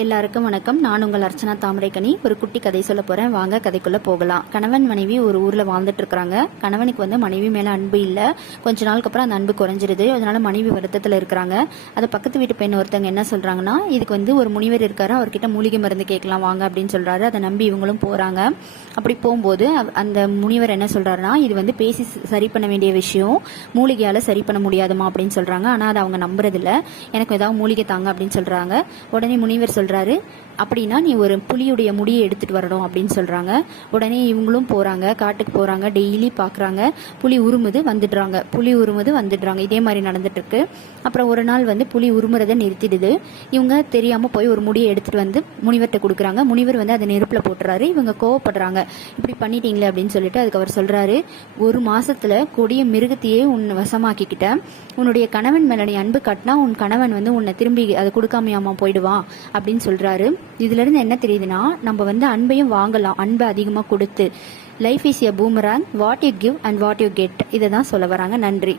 எல்லாருக்கும் வணக்கம். நான் உங்கள் அர்ச்சனா தாமரைக்கனி. ஒரு குட்டி கதை சொல்ல போறேன். வாங்க கதைக்குள்ள போகலாம். கணவன் மனைவி ஒரு ஊர்ல வாழ்ந்துட்டு இருக்காங்க. கணவனுக்கு மனைவி மேல அன்பு இல்ல. கொஞ்ச நாளுக்கு அப்புறம் அந்த அன்பு குறைஞ்சிருது. அதனால மனைவி வருத்தத்துல இருக்கிறாங்க. அதை பக்கத்து வீட்டு பெண் ஒருத்தவங்க என்ன சொல்றாங்கன்னா, இதுக்கு ஒரு முனிவர் இருக்காரு, அவர்கிட்ட மூலிகை மருந்து கேட்கலாம் வாங்க அப்படின்னு சொல்றாரு. அதை நம்பி இவங்களும் போறாங்க. அப்படி போகும்போது அந்த முனிவர் என்ன சொல்றாருன்னா, இது பேசி சரி பண்ண வேண்டிய விஷயம், மூலிகையால சரி பண்ண முடியாதுமா அப்படின்னு சொல்றாங்க. ஆனா அதை அவங்க நம்புறது இல்ல. எனக்கு ஏதாவது மூலிகை தாங்க அப்படின்னு சொல்றாங்க. உடனே முனிவர் சொல்றாரு, அப்படின்னா நீ ஒரு புலியுடைய முடியை எடுத்துட்டு வரணும் அப்படின்னு சொல்றாங்க. உடனே இவங்களும் போறாங்க, காட்டுக்கு போறாங்க. டெய்லி பாக்குறாங்க, புலி உருமுது வந்துடுறாங்க. இதே மாதிரி நடந்துட்டு இருக்கு. அப்புறம் ஒரு நாள் புலி உருமுறதை நிறுத்திடுது. இவங்க தெரியாம போய் ஒரு முடியை எடுத்துட்டு முனிவர்கிட்ட கொடுக்குறாங்க. முனிவர் அதை நெருப்புல போட்டுறாரு. இவங்க கோவப்படுறாங்க, இப்படி பண்ணிட்டீங்களே அப்படின்னு சொல்லிட்டு. அதுக்கு அவர் சொல்றாரு, ஒரு மாசத்துல கொடிய மிருகத்தையே உன்னை வசமாக்கிக்கிட்ட, உன்னுடைய கணவன் மேல நீ அன்பு காட்டினா உன் கணவன் உன்னை திரும்பி அதை கொடுக்காமையாமா போயிடுவான் அப்படின்னு சொல்றாரு. இதுல இருந்து என்ன தெரியுதுன்னா, நம்ம அன்பையும் வாங்கலாம், அன்பை அதிகமா கொடுத்து. Life is a boomerang, what you give and what you get. இதை தான் சொல்ல வராங்க. நன்றி.